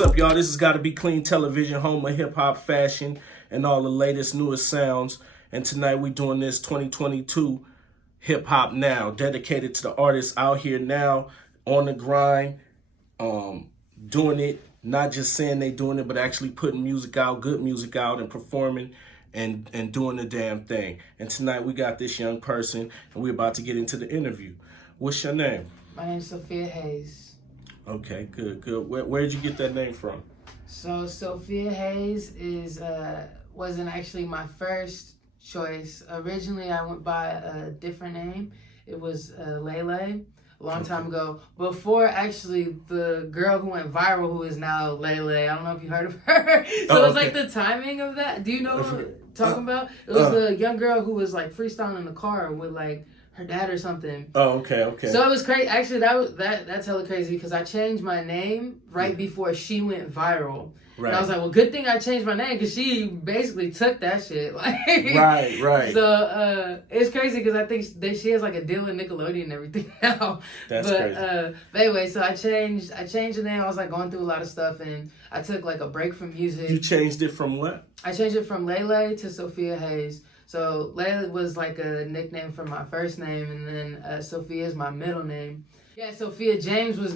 What's up, y'all? This is Gottabeclean Television, home of hip-hop, fashion, and all the latest, newest sounds. And tonight we doing this 2022 Hip-Hop Now, dedicated to the artists out here now, on the grind, doing it, not just saying they doing it, but actually putting music out, good music out, and performing and doing the damn thing. And tonight we got this young person, and we're about to get into the interview. What's your name? My name's Sophia Haz3. Okay, good. Where did you get that name from? So Sophia Haz3 wasn't actually my first choice. Originally, I went by a different name. It was Lele, a long time ago. Before actually the girl who went viral, who is now Lele. I don't know if you heard of her. So it's like the timing of that. Do you know what I'm talking about? It was the young girl who was like freestyling in the car with like her dad or something. Oh, okay. So it was crazy. Actually, that's hella crazy because I changed my name right before she went viral. Right. And I was like, well, good thing I changed my name because she basically took that shit. Like, right. So it's crazy because I think she has like a deal with Nickelodeon and everything now. That's crazy. But anyway, so I changed the name. I was like going through a lot of stuff and I took like a break from music. You changed it from what? I changed it from Lele to Sophia Haz3. So Lele was like a nickname for my first name, and then Sophia is my middle name. Yeah, Sophia James was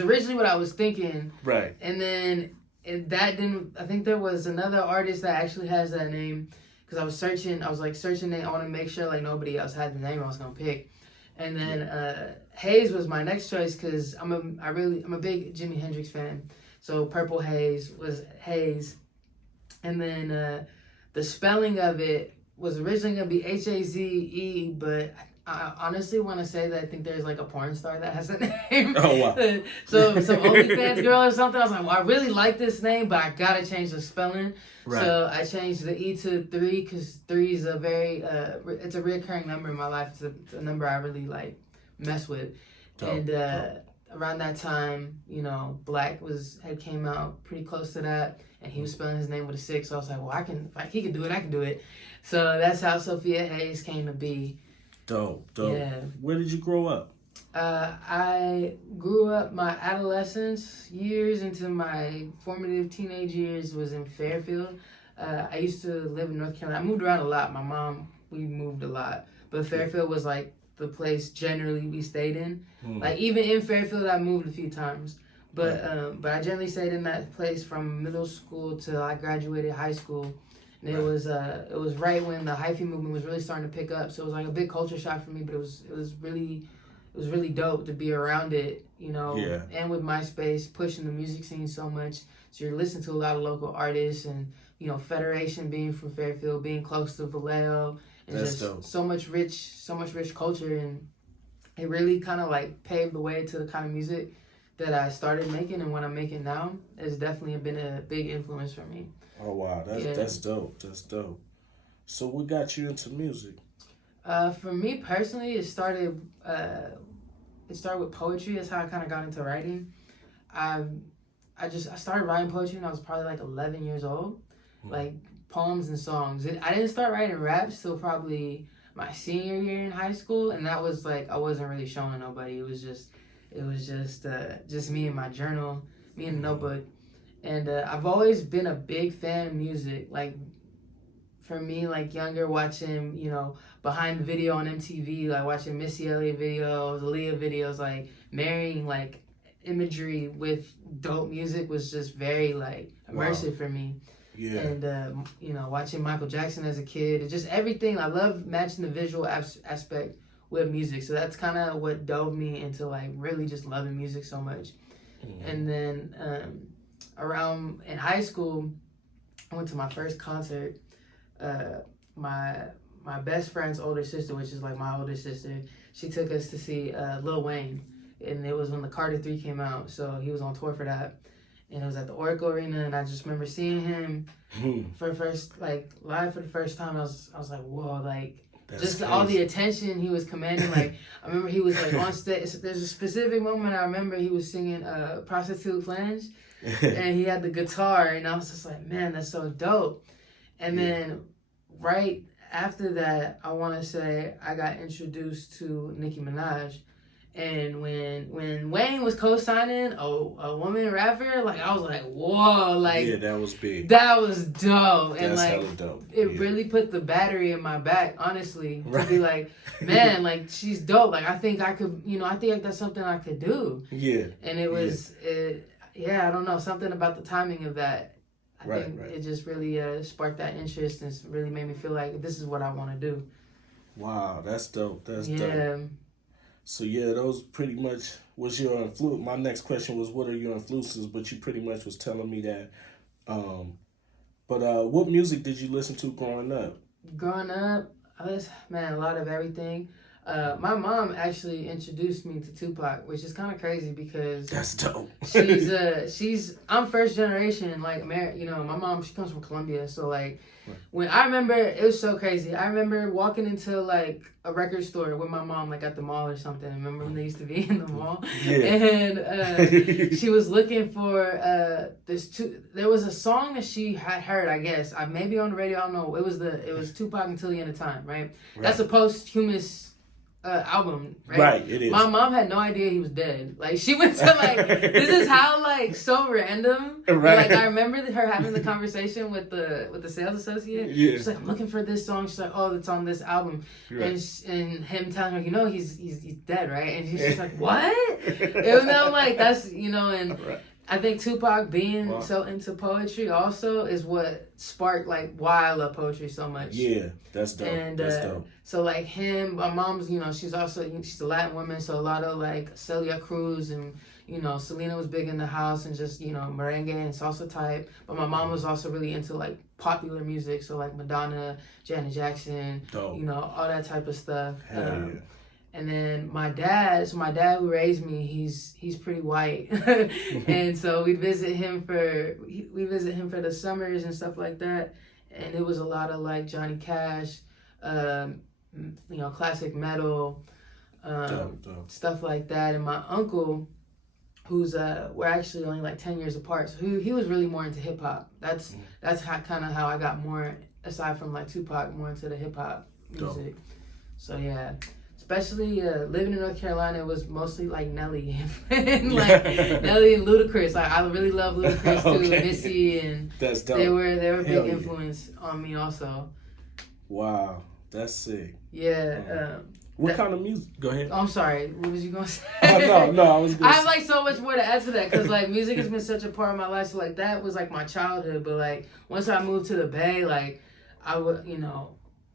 originally what I was thinking. Right. And then that didn't. I think there was another artist that actually has that name because I was searching. I was like searching it. I want to make sure like nobody else had the name I was gonna pick. And then Hayes was my next choice because I'm a big Jimi Hendrix fan. So Purple Haze was Hayes, and then. The spelling of it was originally going to be Haze, but I honestly want to say that I think there's like a porn star that has a name. Oh, wow. So some OnlyFans girl or something. I was like, well, I really like this name, but I got to change the spelling. Right. So I changed the E to 3 because 3 is a very, it's a recurring number in my life. It's a number I really like mess with. Dope. And around that time, you know, Black had came out pretty close to that. And he was spelling his name with a 6, so I was like, well, if he can do it, I can do it. So that's how Sophia Haz3 came to be. Dope. Yeah. Where did you grow up? I grew up, my adolescence years into my formative teenage years was in Fairfield. I used to live in North Carolina. I moved around a lot. My mom, we moved a lot. But Fairfield was like the place generally we stayed in. Like even in Fairfield, I moved a few times. But I generally stayed in that place from middle school till I graduated high school, and it was right when the hyphy movement was really starting to pick up. So it was like a big culture shock for me, but it was really dope to be around it, you know. Yeah. And with MySpace pushing the music scene so much, so you're listening to a lot of local artists, and you know Federation being from Fairfield, being close to Vallejo, and that's just dope. so much rich culture, and it really kind of like paved the way to the kind of music that I started making and what I'm making now has definitely been a big influence for me. Oh wow, that's dope. That's dope. So what got you into music? For me personally, it started with poetry. That's how I kind of got into writing. I started writing poetry when I was probably like 11 years old, like poems and songs. I didn't start writing raps till probably my senior year in high school, and that was like I wasn't really showing nobody. It was just me and my journal, me and a notebook. And I've always been a big fan of music. Like, for me, like, younger, watching, you know, behind the video on MTV, like, watching Missy Elliott videos, Aaliyah videos, like, marrying, like, imagery with dope music was just very, like, immersive for me. Yeah. And, you know, watching Michael Jackson as a kid, it's just everything. I love matching the visual aspect with music, so that's kind of what dove me into like really just loving music so much. And then around in high school, I went to my first concert. My best friend's older sister, which is like my older sister, she took us to see Lil Wayne, and it was when the Carter 3 came out, so he was on tour for that, and it was at the Oracle Arena, and I just remember seeing him for the first live for the first time. I was like, whoa, like. That's just crazy. All the attention he was commanding. Like, I remember he was like on stage. There's a specific moment I remember he was singing Prostitute Flange, and he had the guitar, and I was just like, man, that's so dope. And then right after that, I want to say I got introduced to Nicki Minaj, And when Wayne was co-signing a woman rapper, like I was like, whoa, like yeah, that was big. That was dope. And that's like hella dope. It really put the battery in my back, honestly, to be like, man, like she's dope. Like I think I could, I think like that's something I could do. Yeah. And it was, I don't know, something about the timing of that. I think it just really sparked that interest and really made me feel like this is what I want to do. Wow, that's dope. That's dope. So yeah, those pretty much was your influence. My next question was, what are your influences? But you pretty much was telling me that. But what music did you listen to growing up? Growing up, I listened, a lot of everything. My mom actually introduced me to Tupac, which is kind of crazy because that's dope. I'm first generation, like my mom, she comes from Colombia, so like when I remember, it was so crazy. I remember walking into like a record store with my mom, like at the mall or something. Remember when they used to be in the mall? Yeah. And she was looking for there was a song that she had heard, I guess. Maybe on the radio, I don't know. It was Tupac Until the End of Time, right? That's a posthumous album, right? Right, it is. My mom had no idea he was dead. Like she went to like this is how like so random. Right. Like I remember her having the conversation with the sales associate. Yeah. She's like, I'm looking for this song. She's like, oh, it's on this album. Right. And him telling her, he's dead, right? And she's just like, what? It was not like that's and. Right. I think Tupac being so into poetry also is what sparked like why I love poetry so much. Yeah, that's dope. And that's dope. So like him, my mom's, she's a Latin woman, so a lot of like Celia Cruz and Selena was big in the house and just merengue and salsa type. But my mom was also really into like popular music, so like Madonna, Janet Jackson, dope. All that type of stuff. Hell yeah. And then my dad who raised me, he's pretty white, and so we visit him for the summers and stuff like that. And it was a lot of like Johnny Cash, classic metal, dope. Stuff like that. And my uncle, who's we're actually only like 10 years apart, so he was really more into hip hop. That's kind of how I got more, aside from like Tupac, more into the hip hop music. Dope. So yeah. Especially living in North Carolina, it was mostly like Nelly and like Nelly and Ludacris. Like I really love Ludacris too, Missy, and that's dope. They were big influence on me also. Wow, that's sick. Yeah. What kind of music? Go ahead. Oh, I'm sorry. What was you gonna say? No. I was. I have like so much more to add to that because like music has been such a part of my life. So like that was like my childhood. But like once I moved to the Bay, like I would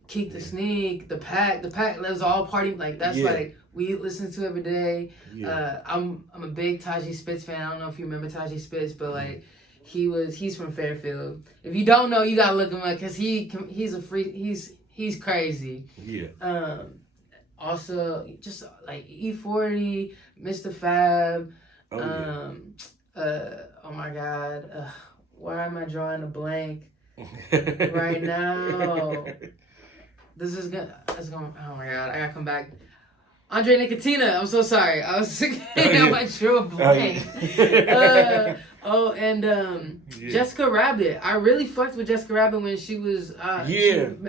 Keep the Sneak, the pack, that was all party, like that's like we listen to every day. Yeah. I'm a big Taji Spitz fan. I don't know if you remember Taji Spitz, but like he's from Fairfield. If you don't know, you gotta look him up because he's a freak. He's crazy. Yeah. Also just like E40, Mr. Fab. Oh my God. Why am I drawing a blank right now? This is gonna. Oh my God! I gotta come back. Andre Nicotina. I'm so sorry. I was thinking I drew a blank. Jessica Rabbit. I really fucked with Jessica Rabbit when she was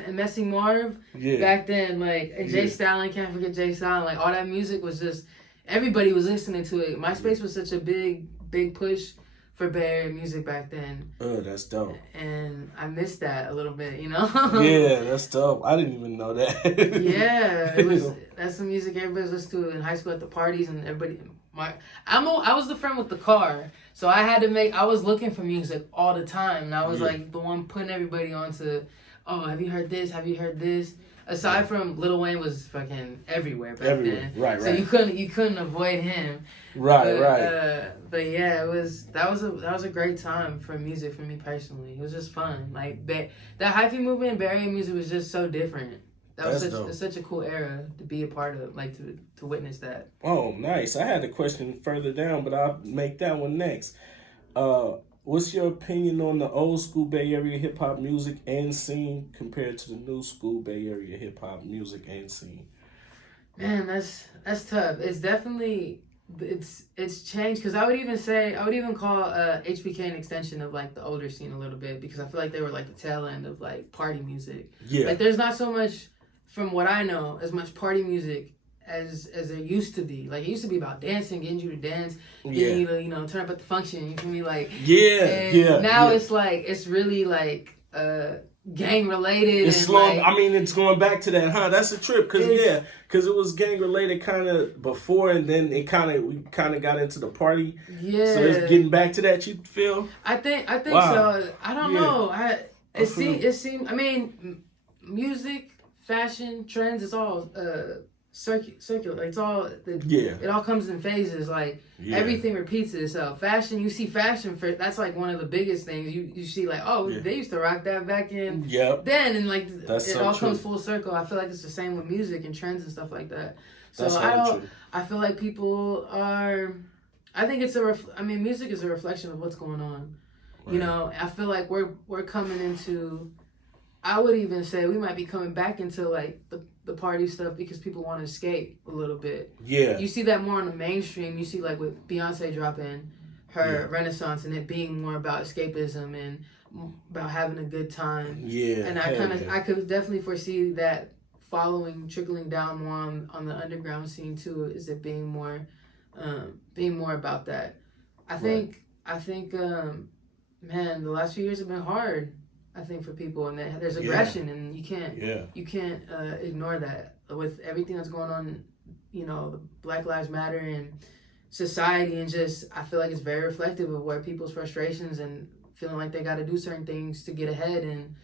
Messy Marv back then. Like and Jay Stalin. Can't forget Jay Stalin. Like all that music was just everybody was listening to it. MySpace was such a big push for Bay Area music back then. Oh, that's dope. And I missed that a little bit, Yeah, that's dope. I didn't even know that. Yeah, that's the music everybody was listening to in high school at the parties and everybody. I was the friend with the car, so I was looking for music all the time, and I was like the one putting everybody onto. Oh, have you heard this? Have you heard this? Aside from Lil Wayne was fucking everywhere back then. Right. So you couldn't avoid him. Right. But yeah, that was a great time for music for me personally. It was just fun. Like that hyphy movement in Bay Area music was just so different. That was such a cool era to be a part of, like to witness that. Oh, nice. I had a question further down, but I'll make that one next. What's your opinion on the old school Bay Area hip hop music and scene compared to the new school Bay Area hip hop music and scene? Man, that's tough. It's definitely it's changed because I would even call HBK an extension of like the older scene a little bit because I feel like they were like the tail end of like party music. Yeah. Like there's not so much, from what I know, as much party music as it used to be. Like, it used to be about dancing, getting you to dance, getting you to, you know, turn up at the function. You feel me? Like, now it's like, it's really like gang related. It's slowing. I mean, it's going back to that, huh? That's a trip, because it was gang related kind of before, and then we kind of got into the party. Yeah. So it's getting back to that. You feel? I think so. I don't know. It seemed. I mean, music, fashion, trends. It's all circular. It's all it all comes in phases. Like everything repeats itself. Fashion, you see fashion for that's like one of the biggest things. You see like they used to rock that back in then, and like it all comes full circle. I feel like it's the same with music and trends and stuff like that. So I feel like people are. I think it's music is a reflection of what's going on. Right. You know, I feel like we're coming into. I would even say we might be coming back into like the party stuff because people want to escape a little bit. Yeah. You see that more on the mainstream. You see like with Beyonce dropping her Renaissance and it being more about escapism and about having a good time. Yeah. And I could definitely foresee that trickling down more on the underground scene too. Is it being more about that? I think man, the last few years have been hard. I think for people, and there's aggression, and you can't ignore that with everything that's going on. You know, the Black Lives Matter and society, and just I feel like it's very reflective of where people's frustrations and feeling like they got to do certain things to get ahead. And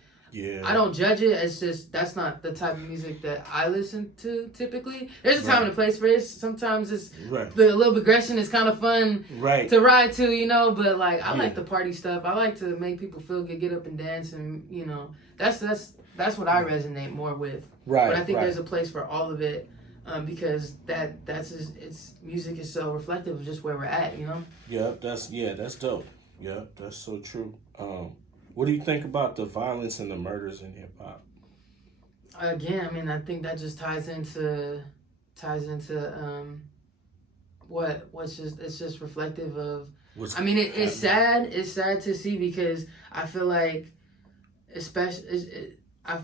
I don't judge it. It's just that's not the type of music that I listen to typically. There's a time and a place for it. Sometimes it's the little aggression is kind of fun to ride to, you know. But like I like the party stuff. I like to make people feel good, get up and dance, and you know that's what I resonate more with. Right. But I think there's a place for all of it because it's music is so reflective of just where we're at, you know. Yeah, that's dope. Yeah, that's so true. What do you think about the violence and the murders in hip hop? Again, I mean, I think that just ties into it's just reflective of. It's sad. It's sad to see because I feel like, especially, as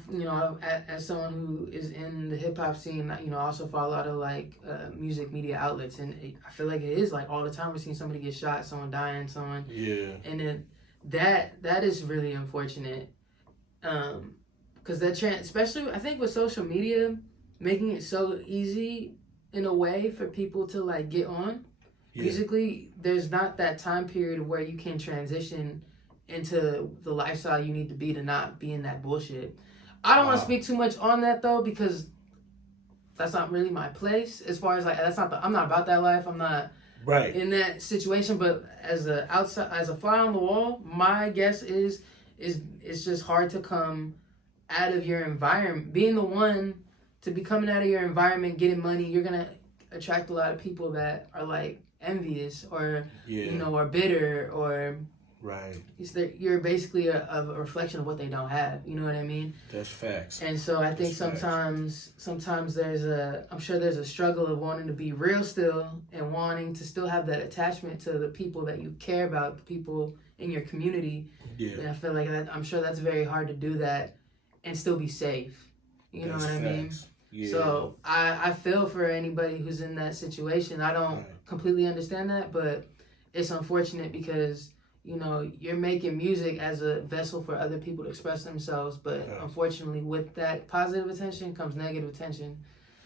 someone who is in the hip hop scene, you know, I also follow a lot of like music media outlets, and I feel like it is like all the time we're seeing somebody get shot, someone dying, and then. That is really unfortunate, because especially I think with social media, making it so easy in a way for people to like get on musically. There's not that time period where you can transition into the lifestyle you need to be to not be in that bullshit. I don't want to speak too much on that though because that's not really my place. As far as like I'm not about that life. I'm not. Right. In that situation, but as a fly on the wall, my guess is it's just hard to come out of your environment. Being the one to be coming out of your environment, getting money, you're gonna attract a lot of people that are like envious or or bitter or you're basically a reflection of what they don't have. You know what I mean? That's facts. And so I think sometimes I'm sure there's a struggle of wanting to be real still and wanting to still have that attachment to the people that you care about, the people in your community. Yeah. And I feel like I'm sure that's very hard to do that and still be safe. You know what I mean? Yeah. So I feel for anybody who's in that situation. I don't completely understand that, but it's unfortunate because you know, you're making music as a vessel for other people to express themselves, but unfortunately, with that positive attention comes negative attention.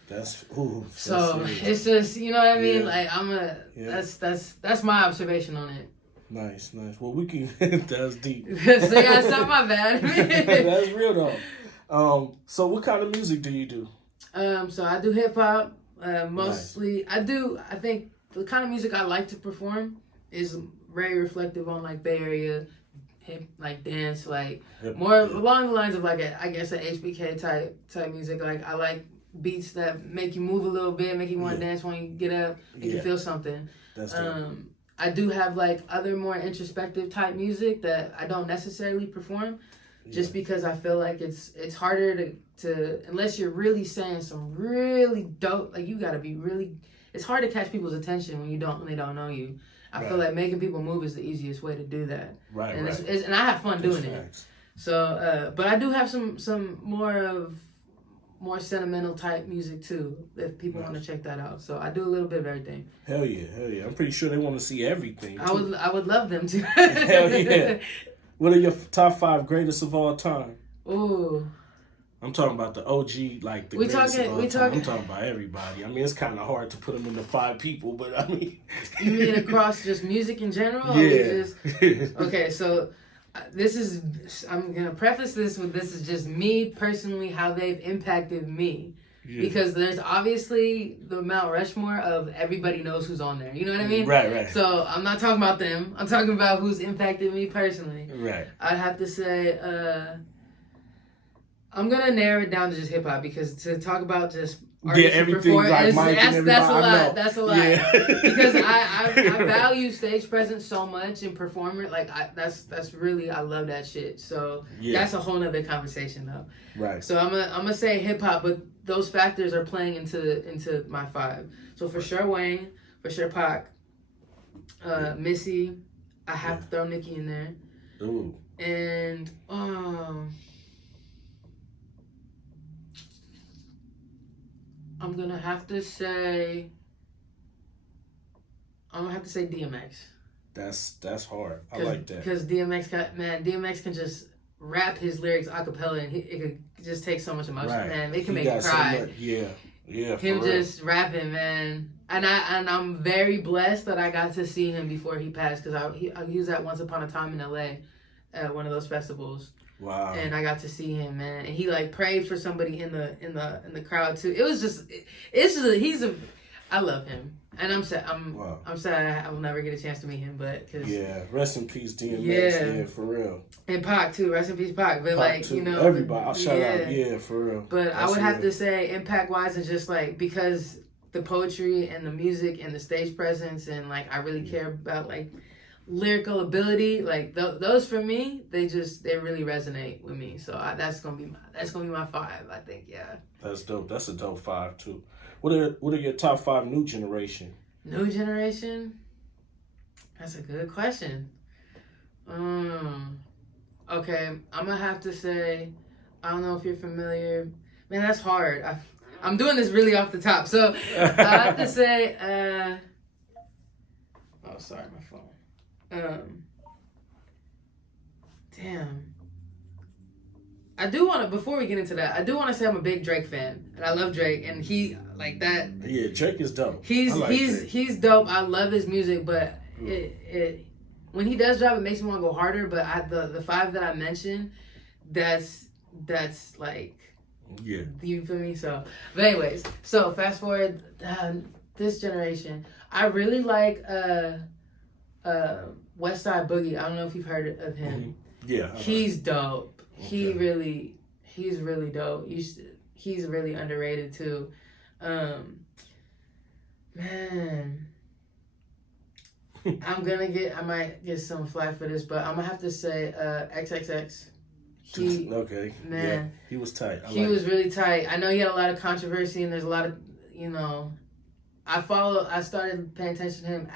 That's it's just you know what I mean. Yeah. Like that's my observation on it. Nice. Well, we can. That's deep. So yeah, it's not my bad. That's real though. So what kind of music do you do? So I do hip hop mostly. Nice. I think the kind of music I like to perform is very reflective on like Bay Area hip like dance, like more along the lines of like I guess an HBK type music. Like I like beats that make you move a little bit, make you want to dance when you get up, make you feel something. That's I do have like other more introspective type music that I don't necessarily perform, just because I feel like it's harder to unless you're really saying some really dope. Like you gotta be really. It's hard to catch people's attention when they don't know you. I feel like making people move is the easiest way to do that. Right. And and I have fun doing it. So, but I do have some more of more sentimental type music too, if people want to check that out. So I do a little bit of everything. Hell yeah, hell yeah. I'm pretty sure they want to see everything. Too. I would love them to. Hell yeah. What are your top 5 greatest of all time? Ooh. I'm talking about the OG, like the greatest of all time. I'm talking about everybody. I mean, it's kind of hard to put them into 5 people, but I mean... You mean across just music in general? Yeah. Okay, so I'm going to preface this with this is just me personally, how they've impacted me. Yeah. Because there's obviously the Mount Rushmore of everybody knows who's on there. You know what I mean? Right. So I'm not talking about them. I'm talking about who's impacted me personally. Right. I'd have to say... I'm gonna narrow it down to just hip hop because to talk about just everything like Mike and everybody. That's a lot. That's a lot. Yeah. Because I value stage presence so much and performer. Like that's really I love that shit. So that's a whole nother conversation though. Right. So I'm gonna say hip hop, but those factors are playing into my 5. So for sure Wayne, for sure Pac, Missy. I have to throw Nicki in there. Ooh. And I'm gonna have to say DMX. That's hard. I like that. Because DMX can just rap his lyrics a cappella and it could just take so much emotion, man. It can make you cry. So yeah. Him just rapping, man. And I'm very blessed that I got to see him before he passed because I used that Once Upon a Time in LA at one of those festivals. Wow. And I got to see him, man. And he like prayed for somebody in the crowd too. It was just I love him. And I'm sad I will never get a chance to meet him, but cause rest in peace DMX. Yeah, for real. And Pac too, rest in peace Pac. But Pac like too. Everybody, I'll shout out, for real. But I would have to say impact wise is just like because the poetry and the music and the stage presence and like I really care about like lyrical ability, like those for me, they really resonate with me. So that's gonna be my 5. I think, yeah. That's dope. That's a dope 5 too. What are your top 5 new generation? New generation? That's a good question. Okay, I'm gonna have to say, I don't know if you're familiar. Man, that's hard. I'm doing this really off the top, so I have to say. Oh, sorry, my phone. Damn. I do want to, before we get into that, I do want to say I'm a big Drake fan. And I love Drake. And he, like that. Yeah, Drake is dope. He's dope. I love his music. But when he does drop, it makes me want to go harder. But the 5 that I mentioned, that's like... Yeah. You feel me? So, but anyways. So, fast forward, this generation. I really like... West Side Boogie. I don't know if you've heard of him. Mm-hmm. Yeah, he's dope. Okay. He's really dope. He's really underrated too. Man, I might get some flack for this, but I'm gonna have to say XXX. Man, yeah, he was tight. He was really tight. I know he had a lot of controversy, and there's a lot of I started paying attention to him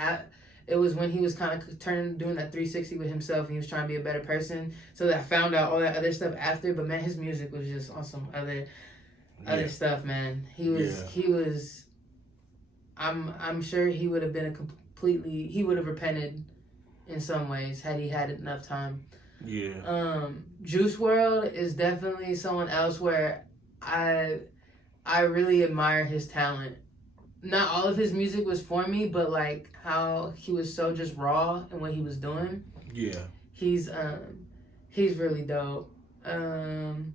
it was when he was kind of doing that 360 with himself and he was trying to be a better person. So that I found out all that other stuff after. But man, his music was just on some other stuff, man. He was. I'm sure he would have been he would have repented in some ways had he had enough time. Yeah. Juice WRLD is definitely someone else where I really admire his talent. Not all of his music was for me, but like how he was so just raw in what he was doing. Yeah. He's really dope. I'm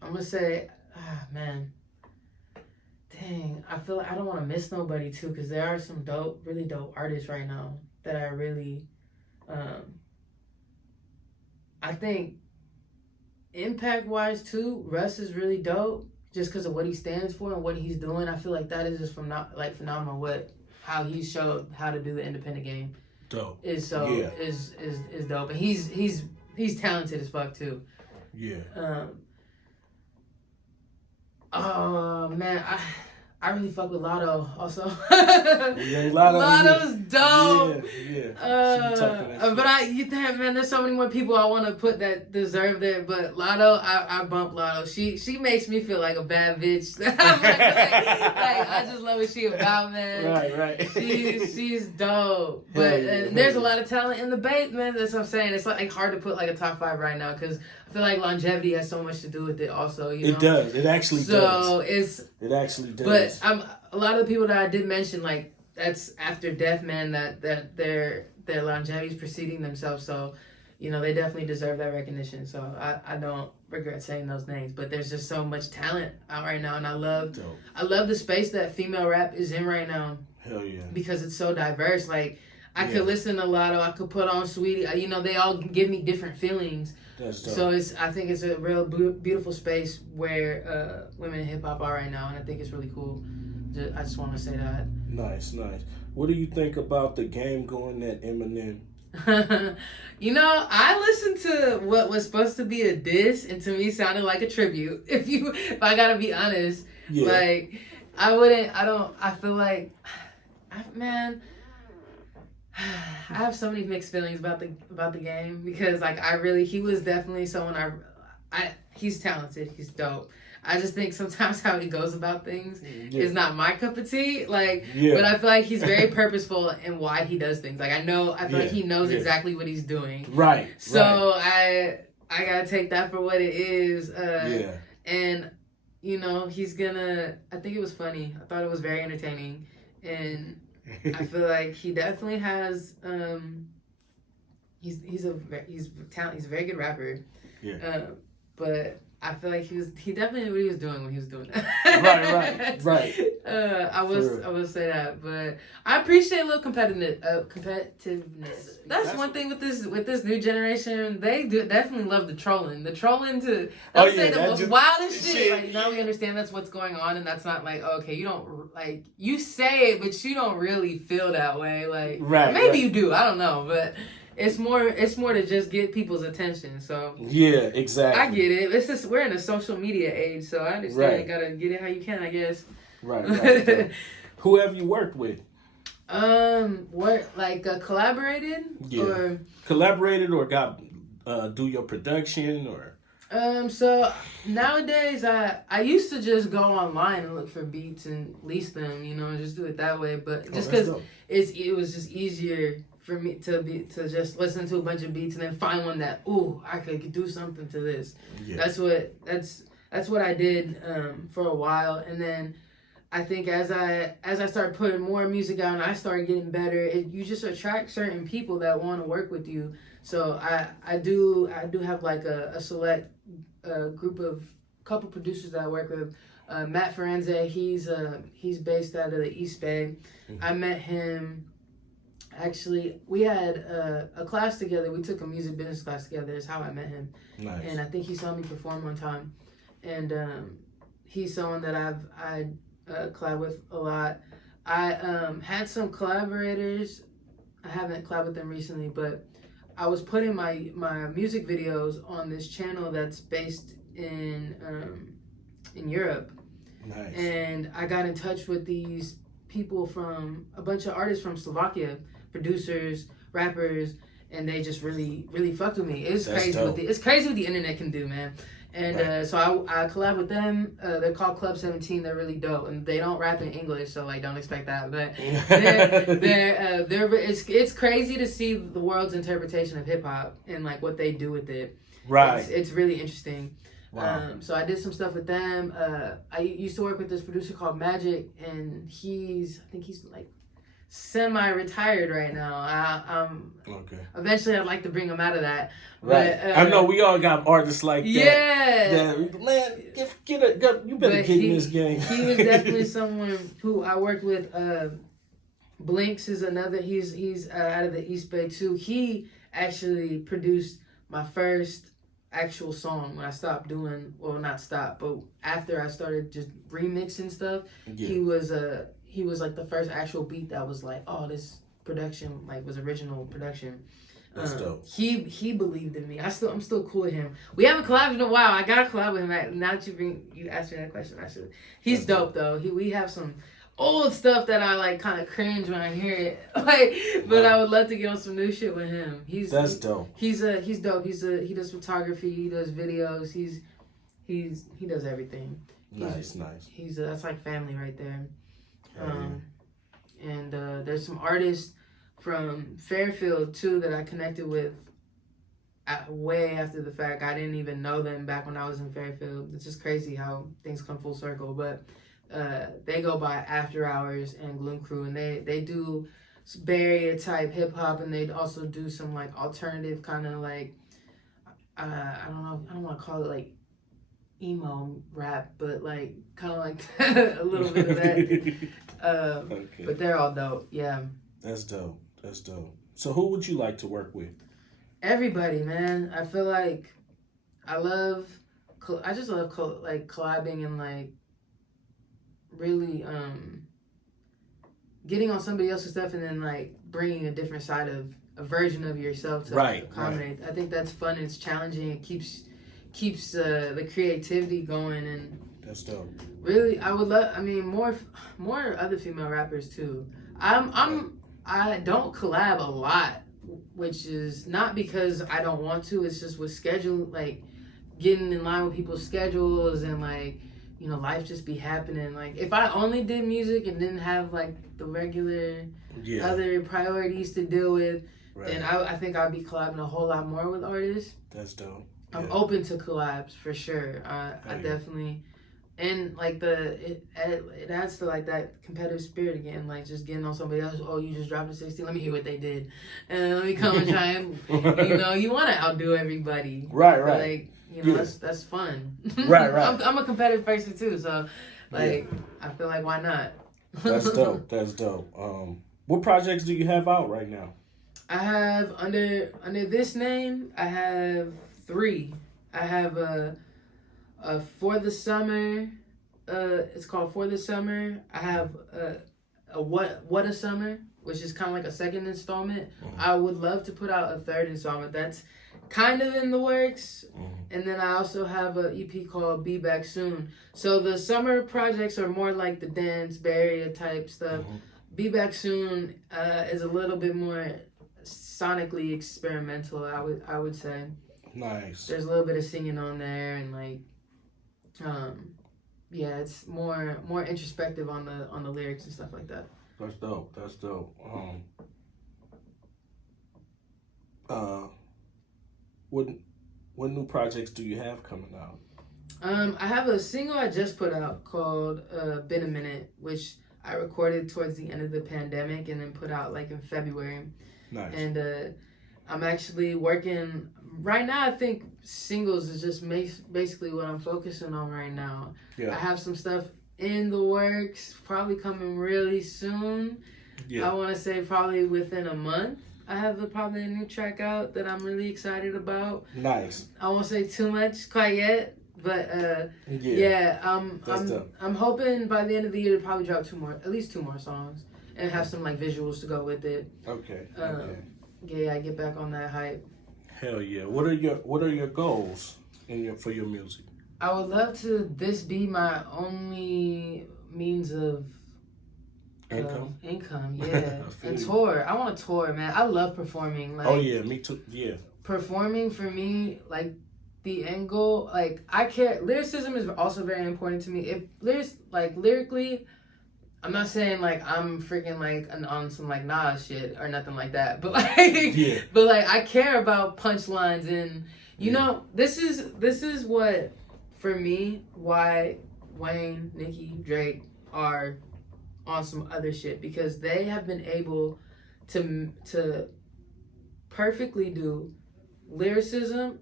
gonna say, man. Dang, I feel like I don't want to miss nobody too, because there are some really dope artists right now that I really, I think impact-wise too, Russ is really dope just because of what he stands for and what he's doing. I feel like that is just phenomenal. How he showed how to do the independent game. Dope. Is dope, and he's talented as fuck too. Yeah. Oh man, I really fuck with Lotto also. Young Lotto, Lotto's dope. Yeah. But man, there's so many more people I want to put that deserve there. But Lotto, I bump Lotto. She makes me feel like a bad bitch. like, I just love what she about, man. Right. She's dope. But there's a lot of talent in the bait, man. That's what I'm saying. It's like hard to put like a top 5 right now because I feel like longevity has so much to do with it. Also, you know. It does. It actually does. So it actually does. But a lot of the people that I did mention, like that's after death, man. That their longevity is preceding themselves. So, you know, they definitely deserve that recognition. So I don't regret saying those names. But there's just so much talent out right now, and I love the space that female rap is in right now. Hell yeah. Because it's so diverse. Like I could listen to Lotto, I could put on Sweetie. You know, they all give me different feelings. That's dope. So I think it's a real beautiful space where women in hip hop are right now, and I think it's really cool. I just want to say that. Nice. What do you think about the game going at Eminem? You know, I listened to what was supposed to be a diss, and to me sounded like a tribute. If I gotta be honest, like I feel like, man. I have so many mixed feelings about the game because like he was definitely someone he's talented, he's dope. I just think sometimes how he goes about things is not my cup of tea. Like, but I feel like he's very purposeful in why he does things. Like I feel like he knows exactly what he's doing. Right. So I gotta take that for what it is. And you know I think it was funny. I thought it was very entertaining, and I feel like he definitely has. He's a very good rapper. Yeah. But I feel like he definitely knew what he was doing when he was doing that. Right. I will say that, but I appreciate a little competitiveness. That's one thing with this new generation. They definitely love the trolling. The trolling to say the most wildest shit. Like now we understand that's what's going on, and that's not like okay, you don't like you say it, but you don't really feel that way. Like maybe you do. I don't know, but. It's more to just get people's attention. So yeah, exactly. I get it. It's just we're in a social media age, so I understand. You gotta get it how you can, I guess. Right. Who have you worked with? Collaborated? Yeah. Or collaborated or got do your production or. So nowadays I used to just go online and look for beats and lease them, you know, and just do it that way. But just because it was just easier for me to just listen to a bunch of beats and then find one that I could do something to this. Yeah. That's what I did for a while, and then I think as I started putting more music out and I started getting better, you just attract certain people that want to work with you. So I do have like a select group of couple producers that I work with. Matt Ferenza, he's based out of the East Bay. Mm-hmm. I met him. Actually, we had a class together. We took a music business class together. That's how I met him. Nice. And I think he saw me perform one time. And he's someone that I collab with a lot. I had some collaborators. I haven't collabed with them recently, but I was putting my music videos on this channel that's based in Europe. Nice. And I got in touch with these people from a bunch of artists from Slovakia, producers, rappers, and they just really, really fucked with me. It's crazy what the internet can do, man. And so I collab with them. They're called Club 17. They're really dope, and they don't rap in English, so like don't expect that. But it's crazy to see the world's interpretation of hip hop and like what they do with it. Right. It's really interesting. Wow. So I did some stuff with them. I used to work with this producer called Magic, and I think he's like semi-retired right now. Okay. Eventually, I'd like to bring him out of that. Right. But, I know we all got artists like that. Yeah. Man, you better get in this game. He was definitely someone who I worked with. Blinks is another. He's out of the East Bay too. He actually produced my first actual song when I stopped doing, well, not stopped, but after I started just remixing stuff. Yeah. He was like the first actual beat that was like, oh, this production like was original production. That's dope. He believed in me. I'm still cool with him. We haven't collabed in a while. I gotta collab with him. Now that you asked me that question, I should. He's dope though. We have some old stuff that I like kind of cringe when I hear it. But I would love to get on some new shit with him. That's dope. He's dope. He does photography. He does videos. He does everything. Nice. That's like family right there. And there's some artists from Fairfield too that I connected with way after the fact. I didn't even know them back when I was in Fairfield. It's just crazy how things come full circle. But they go by After Hours and Gloom Crew, and they do Bay Area type hip hop, and they also do some like alternative kind of like I don't want to call it like emo rap, but like kind of like a little bit of that. Okay. But they're all dope. Yeah. That's dope. So who would you like to work with? Everybody, man. I feel like I just love collabing and like really getting on somebody else's stuff and then like bringing a different side of a version of yourself to accommodate. Right. I think that's fun. It's challenging. It keeps the creativity going, and that's dope. Really, I would love. I mean, more other female rappers too. I don't collab a lot, which is not because I don't want to. It's just with schedule, like getting in line with people's schedules and like, you know, life just be happening. Like if I only did music and didn't have like the regular other priorities to deal with, then I think I'd be collabing a whole lot more with artists. That's dope. I'm open to collabs for sure. I definitely. And like it adds to like that competitive spirit again, like just getting on somebody else. Oh, you just dropped a 60. Let me hear what they did, and let me come and try and you want to outdo everybody, right? Like that's fun, right. I'm a competitive person too, so like I feel like why not? That's dope. What projects do you have out right now? I have under this name. I have 3. I have For the Summer, it's called For the Summer. I have a What a Summer, which is kind of like a second installment. Mm-hmm. I would love to put out a 3rd installment. That's kind of in the works. Mm-hmm. And then I also have an EP called Be Back Soon. So the summer projects are more like the dance, Bay Area type stuff. Mm-hmm. Be Back Soon is a little bit more sonically experimental, I would say. Nice. There's a little bit of singing on there and like it's more introspective on the lyrics and stuff like that. That's dope. What new projects do you have coming out? I have a single I just put out called Been a Minute, which I recorded towards the end of the pandemic and then put out like in February. Nice. And I'm actually working right now. I think singles is just basically what I'm focusing on right now. Yeah. I have some stuff in the works, probably coming really soon. Yeah. I want to say probably within a month. I have probably a new track out that I'm really excited about. Nice. I won't say too much quite yet, but I'm hoping by the end of the year to probably drop at least two more songs and have some like visuals to go with it. Okay. Yeah, I get back on that hype. Hell yeah! What are your goals for your music? I would love to this be my only means of income, yeah, and tour. I want to tour, man. I love performing. Like, oh yeah, me too. Yeah, performing for me, like the end goal. Like I care. Lyricism is also very important to me. If lyrically. I'm not saying like I'm freaking like on some like Nas shit or nothing like that, but like, but like I care about punchlines and you know this is what for me why Wayne, Nicki, Drake are on some other shit because they have been able to perfectly do lyricism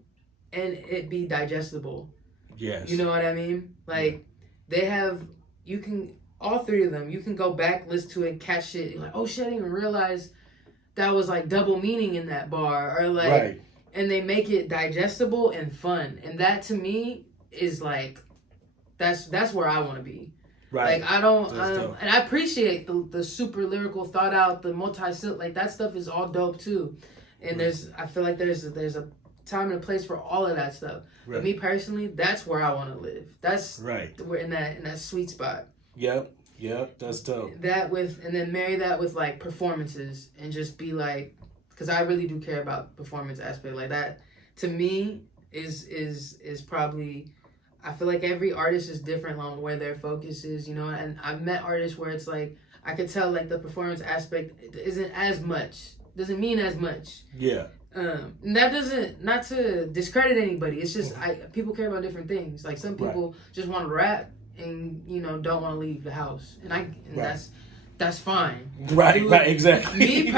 and it be digestible. Yes, you know what I mean. Like they have all 3 of them, you can go back, listen to it, catch shit. You're like, oh shit, I didn't even realize that was like double meaning in that bar. Or like, and they make it digestible and fun. And that to me is like, that's where I want to be. Right. Like I don't, and I appreciate the super lyrical, thought out, the like that stuff is all dope too. And I feel like there's a time and a place for all of that stuff. Right. But me personally, that's where I want to live. That's right. We're in that sweet spot. Yep, that's dope. And then marry that with like performances and just be like, because I really do care about performance aspect like that. To me, is probably, I feel like every artist is different on where their focus is, you know. And I've met artists where it's like I could tell like the performance aspect doesn't mean as much. Yeah. And that doesn't, not to discredit anybody. It's just people care about different things. Like some people just want to rap and don't want to leave the house, and that's fine. Right, exactly. Me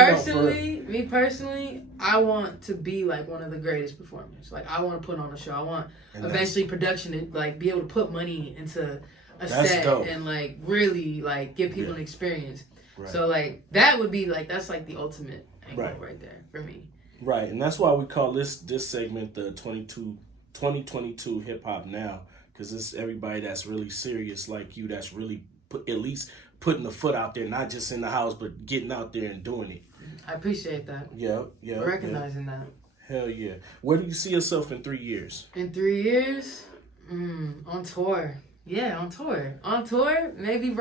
personally, I want to be like one of the greatest performers. Like I want to put on a show. I want eventually production to like be able to put money into a set dope. And like really like give people an experience. Right. So like that would be like, that's like the ultimate angle right there for me. Right, and that's why we call this segment the 2022 Hip Hop Now, because it's everybody that's really serious like you, that's really at least putting the foot out there, not just in the house, but getting out there and doing it. I appreciate that. Yeah. Recognizing that. Hell yeah. Where do you see yourself in 3 years? In 3 years? On tour. Yeah, on tour. On tour, maybe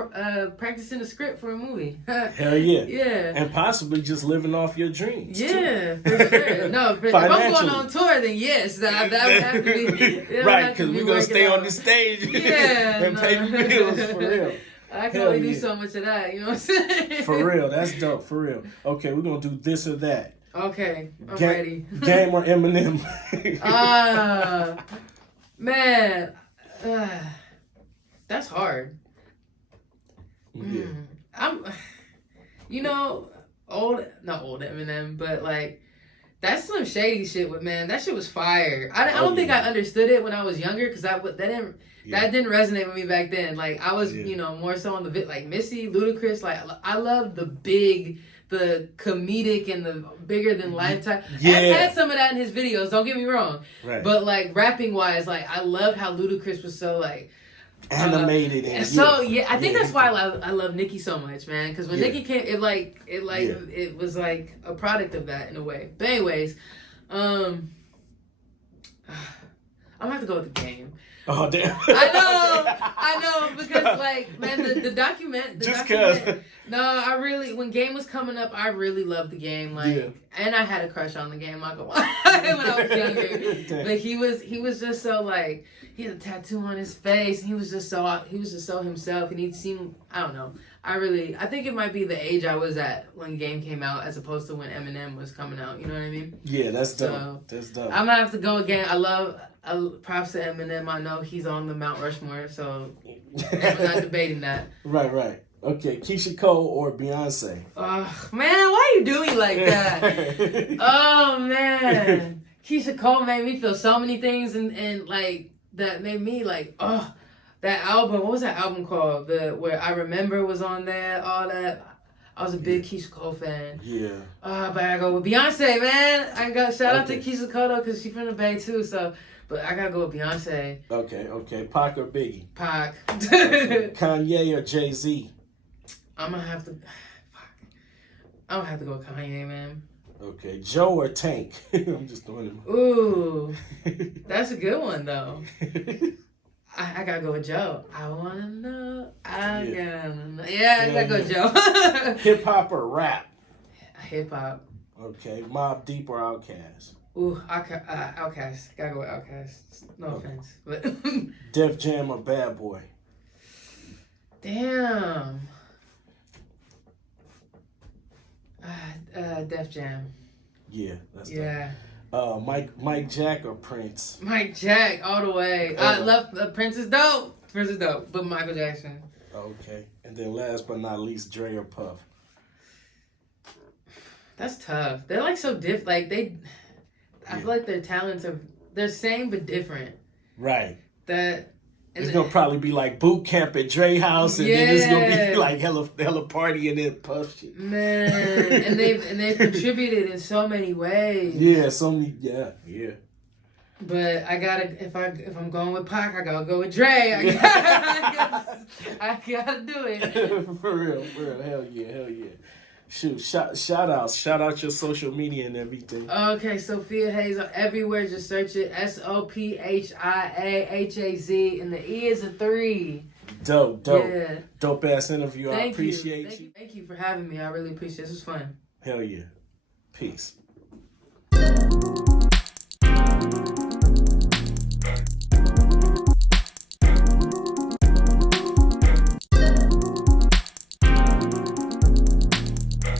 practicing a script for a movie. Hell yeah. Yeah. And possibly just living off your dreams. Yeah, for sure. No, if I'm going on tour, then yes, that would have to be. Right, because we're going to stay on the stage and pay the bills, for real. I can only do so much of that, you know what I'm saying? For real, that's dope, for real. Okay, we're going to do this or that. Okay, I'm ready. Game or Eminem? Man. That's hard. Yeah. I'm, not old Eminem, but like, that's some shady shit with, man. That shit was fire. I don't think I understood it when I was younger, because that didn't resonate with me back then. Like, I was, more so on the like Missy, Ludacris. Like, I loved the comedic and the bigger than lifetime. Yeah. I had some of that in his videos, don't get me wrong. Right. But like rapping wise, like I loved how Ludacris was so like animated and so I think that's why I love Nicki so much, man. Because when Nicki came, it was like a product of that in a way. But anyways, I'm gonna have to go with The Game. Oh damn! I know, because like, man, the document. Just cause. No, when Game was coming up, I really loved The Game. Like, and I had a crush on The Game. I'm not gonna lie, when I was younger. But he was just so like, he had a tattoo on his face. And he was just so himself, and he seemed, I don't know. I think it might be the age I was at when Game came out, as opposed to when Eminem was coming out. You know what I mean? Yeah, that's dope. That's dope. I'm gonna have to go again. Props to Eminem. I know he's on the Mount Rushmore, so I'm not debating that. Right. Okay, Keyshia Cole or Beyonce? Man, why are you doing like that? Oh, man. Keyshia Cole made me feel so many things, and like, that made me like, that album. What was that album called? Where I Remember was on there, all that. I was a big Keyshia Cole fan. Yeah. But I go with Beyonce, man. Shout out to Keyshia Cole, because she's from the Bay too, so. But I gotta go with Beyonce. Okay. Pac or Biggie? Pac. Kanye or Jay-Z? I'm gonna have to go with Kanye, man. Okay. Joe or Tank? I'm just doing it. Ooh. That's a good one, though. I gotta go with Joe. I wanna know. I gotta know. Yeah, I gotta go with Joe. Hip hop or rap? Hip hop. Okay. Mobb Deep or Outkast? Ooh, Outkast. Gotta go with Outkast. No offense, but Def Jam or Bad Boy? Damn. Def Jam. Yeah, that's Mike Jack or Prince? Mike Jack, all the way. I love Prince is dope. But Michael Jackson. Okay, and then last but not least, Dre or Puff? That's tough. They're like so different. Like I feel like their talents they're same but different. Right. It's gonna probably be like boot camp at Dre house, and then it's gonna be like hella party and then Puff shit. Man, and they've contributed in so many ways. Yeah, so many. Yeah. But I gotta, if I'm going with Pac, I gotta go with Dre. I gotta do it. For real. Hell yeah. Shoot, shout out your social media and everything. Okay, Sophia Haz everywhere. Just search it. SOPHIAHAZ, and the E is a 3. Dope. Yeah. Dope ass interview. I Thank appreciate you. you. Thank you for having me. I really appreciate it. This was fun. Hell yeah. Peace.